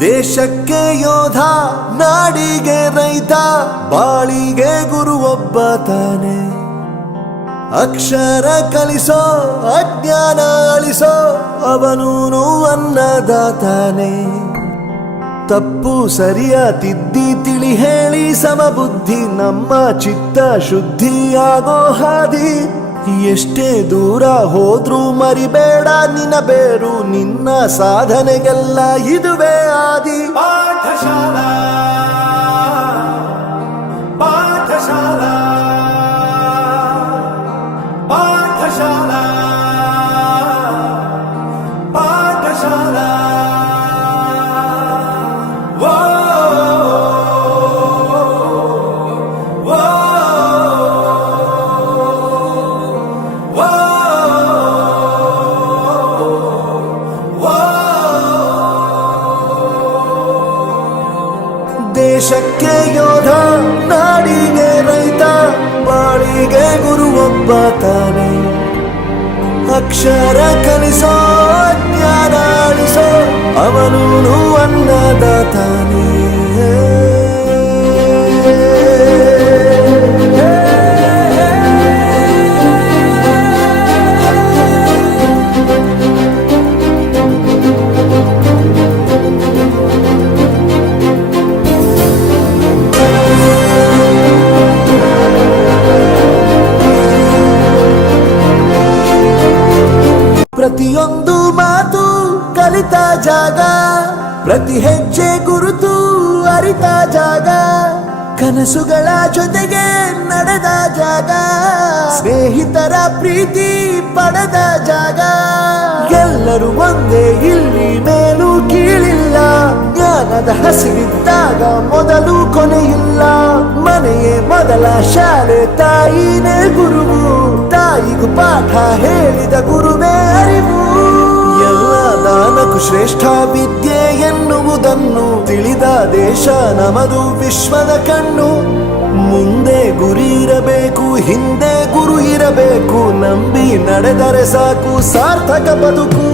ದೇಶಕ್ಕೆ ಯೋಧ, ನಾಡಿಗೆ ರೈತ, ಬಾಳಿಗೆ ಗುರು ಒಬ್ಬ ತಾನೆ. ಅಕ್ಷರ ಕಲಿಸೋ, ಅಜ್ಞಾನ ಅಳಿಸೋ, ಅವನೂನು ಅನ್ನದಾತಾನೆ. ತಪ್ಪು ಸರಿಯ ತಿದ್ದಿ ತಿಳಿ ಹೇಳಿ ಸಮಬುದ್ಧಿ, ನಮ್ಮ ಚಿತ್ತ ಶುದ್ಧಿಯಾಗೋ ಹಾದಿ. ಎಷ್ಟೇ ದೂರ ಹೋದ್ರೂ ಮರಿಬೇಡ ನಿನ್ನ ಬೇರು, ನಿನ್ನ ಸಾಧನೆಗೆಲ್ಲ ಇದುವೇ ಆದಿ. ಪಾಠಶಾಲಾ ಪಾಠಶಾಲಾ ಪಾಠಶಾಲಾ ಪಾಠಶಾಲಾ. ದೇಶಕ್ಕೆ ಯೋಧ, ನಾಡಿಗೆ ರೈತ, ಬಾಳಿಗೆ ಗುರು ಒಬ್ಬ ತಾನೆ. ಅಕ್ಷರ ಕಲಿಸೋ, ಜ್ಞಾನ ಅಳಿಸೋ, ಅವನೂನು ಅನ್ನದಾತಾನೆ. ಪ್ರತಿಯೊಂದು ಮಾತು ಕಲಿತ ಜಾಗ, ಪ್ರತಿ ಹೆಜ್ಜೆ ಗುರುತು ಅರಿತ ಜಾಗ, ಕನಸುಗಳ ಜೊತೆಗೆ ನಡೆದ ಜಾಗ, ಸ್ನೇಹಿತರ ಪ್ರೀತಿ ಪಡೆದ ಜಾಗ. ಎಲ್ಲರೂ ಒಂದೇ, ಇಲ್ಲಿ ಮೇಲೂ ಕೀಳಿಲ್ಲ, ಜ್ಞಾನದ ಹಸಿವಿದ್ದಾಗ ಮೊದಲು ಕೊನೆಯಿಲ್ಲ. ಮನೆಯೇ ಮೊದಲ ಶಾಲೆ, ತಾಯಿನೇ ಗುರುವು, ತಾಯಿಗೂ ಪಾಠ ಹೇಳಿದ ಗುರುವೇ ಅರಿವು. ಎಲ್ಲ ದಾನಕ್ಕೂ ಶ್ರೇಷ್ಠ ವಿದ್ಯೆ ಎನ್ನುವುದನ್ನು ತಿಳಿದ ದೇಶ ನಮದು, ವಿಶ್ವದ ಕಣ್ಣು. ಮುಂದೆ ಗುರಿ ಇರಬೇಕು, ಹಿಂದೆ ಗುರು ಇರಬೇಕು, ನಂಬಿ ನಡೆದರೆ ಸಾಕು ಸಾರ್ಥಕ ಬದುಕು.